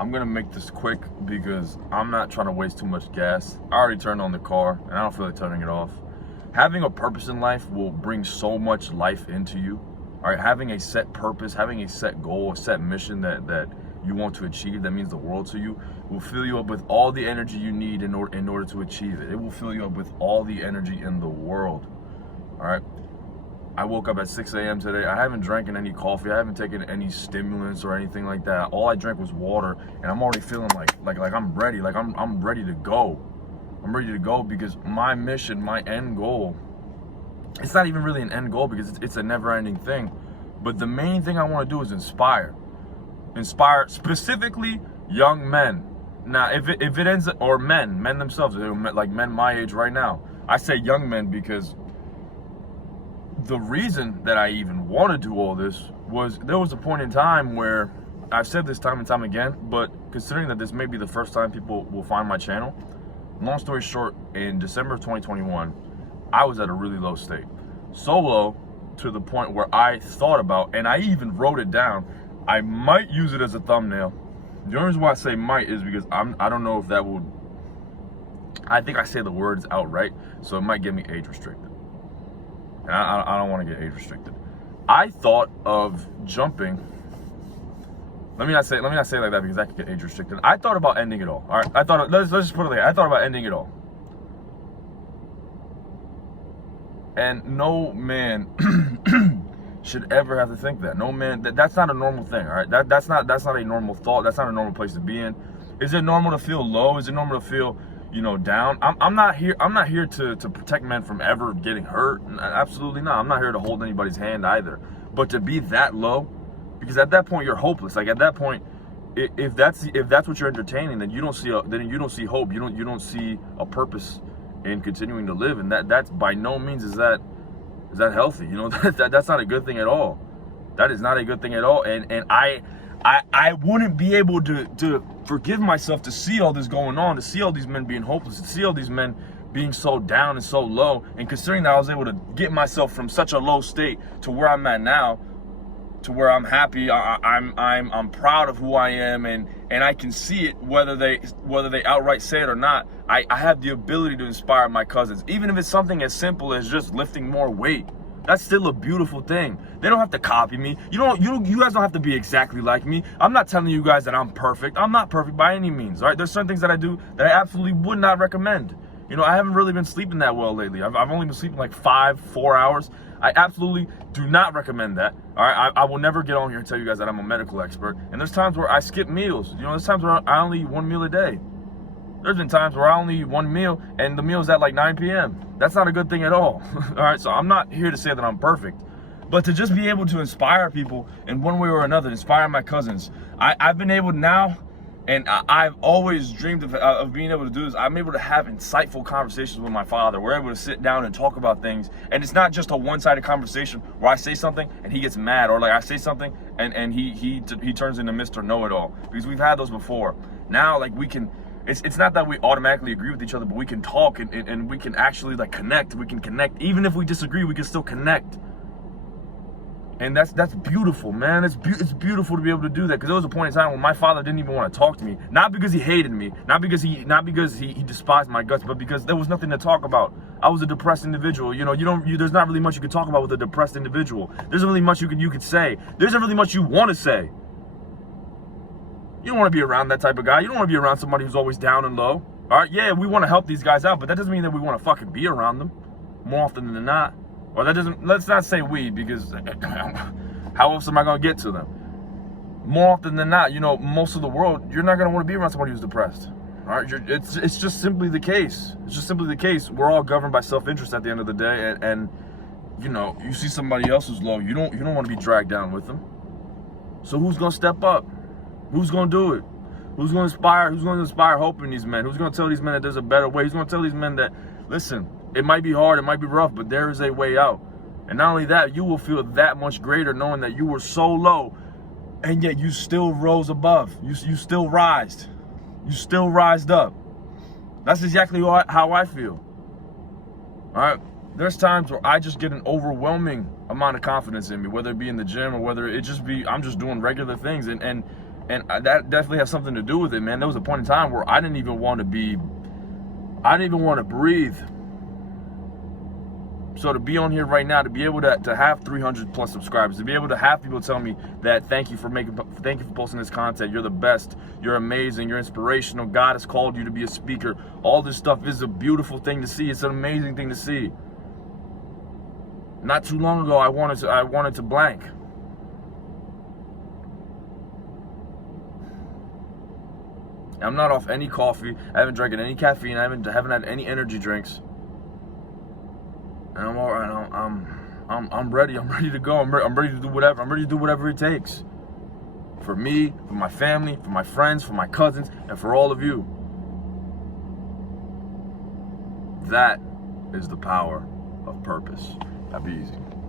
I'm gonna make this quick because I'm not trying to waste too much gas. I already turned on the car and I don't feel like turning it off. Having a purpose in life will bring so much life into you. All right, having a set purpose, having a set goal, a set mission that you want to achieve, that means the world to you, will fill you up with all the energy you need in order to achieve it. It will fill you up with all the energy in the world. All right. I woke up at 6 a.m. today. I haven't drank any coffee. I haven't taken any stimulants or anything like that. All I drank was water, and I'm already feeling like I'm ready. Like I'm ready to go. I'm ready to go because my mission, my end goal, it's not even really an end goal because it's a never-ending thing. But the main thing I want to do is inspire specifically young men. Now, if it ends, or men themselves, like men my age right now. I say young men because the reason that I even want to do all this was there was a point in time where I've said this time and time again, but considering that this may be the first time people will find my channel, long story short, in December of 2021, I was at a really low state. So low to the point where I thought about, and I even wrote it down, I might use it as a thumbnail. The only reason why I say might is because I don't know if that would, I think I say the words outright, so it might get me age restricted. And I don't want to get age restricted. I thought of jumping. Let me not say it like that because I could get age restricted. I thought about ending it all. All right. Let's just put it like that. I thought about ending it all. And no man should ever have to think that. No man. That's not a normal thing. All right. That's not a normal thought. That's not a normal place to be in. Is it normal to feel low? Is it normal to feel, down? I'm not here to protect men from ever getting hurt. Absolutely not. I'm not here to hold anybody's hand either. But to be that low, because at that point you're hopeless. Like at that point, if that's what you're entertaining, then you don't see hope. You don't see a purpose in continuing to live, and that's by no means is that healthy. That's not a good thing at all. That is not a good thing at all. And I wouldn't be able to forgive myself to see all this going on, to see all these men being hopeless, to see all these men being so down and so low. And considering that I was able to get myself from such a low state to where I'm at now, to where I'm happy, I'm proud of who I am, and I can see it whether they outright say it or not. I have the ability to inspire my cousins, even if it's something as simple as just lifting more weight. That's still a beautiful thing. They don't have to copy me. You guys don't have to be exactly like me. I'm not telling you guys that I'm perfect. I'm not perfect by any means. All right, there's certain things that I do that I absolutely would not recommend. I haven't really been sleeping that well lately. I've only been sleeping like 4 hours. I absolutely do not recommend that. All right, I will never get on here and tell you guys that I'm a medical expert. And there's times where I skip meals. There's times where I only eat 1 meal a day. There's been times where I only eat 1 meal and the meal's at like 9 p.m. That's not a good thing at all. All right, so I'm not here to say that I'm perfect, but to just be able to inspire people in one way or another, inspire my cousins. I've been able now, and I've always dreamed of being able to do this. I'm able to have insightful conversations with my father. We're able to sit down and talk about things, and it's not just a one-sided conversation where I say something and he gets mad, or like I say something and he turns into Mr. Know-It-All, because we've had those before. Now, like, we can. It's not that we automatically agree with each other, but we can talk and we can actually like connect. We can connect. Even if we disagree, we can still connect. And that's beautiful, man. It's beautiful to be able to do that, because there was a point in time when my father didn't even want to talk to me. Not because he hated me, not because he despised my guts, but because there was nothing to talk about. I was a depressed individual. There's not really much you can talk about with a depressed individual. There isn't really much you could say. There isn't really much you want to say. You don't want to be around that type of guy. You don't want to be around somebody who's always down and low. All right, yeah, we want to help these guys out, but that doesn't mean that we want to fucking be around them more often than not. Or let's not say we, because how else am I going to get to them? More often than not, most of the world, you're not going to want to be around somebody who's depressed. All right, it's just simply the case. It's just simply the case. We're all governed by self-interest at the end of the day, and you see somebody else who's low, you don't want to be dragged down with them. So who's going to step up? Who's going to do it? Who's going to inspire hope in these men? Who's going to tell these men that there's a better way? Who's going to tell these men that, listen, it might be hard, it might be rough, but there is a way out. And not only that, you will feel that much greater knowing that you were so low, and yet you still rose above. You still rised. You still rised up. That's exactly how I feel. All right? There's times where I just get an overwhelming amount of confidence in me, whether it be in the gym or whether it just be I'm just doing regular things, and And that definitely has something to do with it, man. There was a point in time where I didn't even want to breathe. So to be on here right now, to be able to have 300 plus subscribers, to be able to have people tell me that thank you for posting this content, you're the best, you're amazing, you're inspirational, God has called you to be a speaker, all this stuff is a beautiful thing to see. It's an amazing thing to see. Not too long ago, I wanted to blank. I'm not off any coffee. I haven't drank any caffeine. I haven't had any energy drinks. And I'm all right. I'm ready. I'm ready to go. I'm ready to do whatever. I'm ready to do whatever it takes. For me, for my family, for my friends, for my cousins, and for all of you. That is the power of purpose. That'd be easy.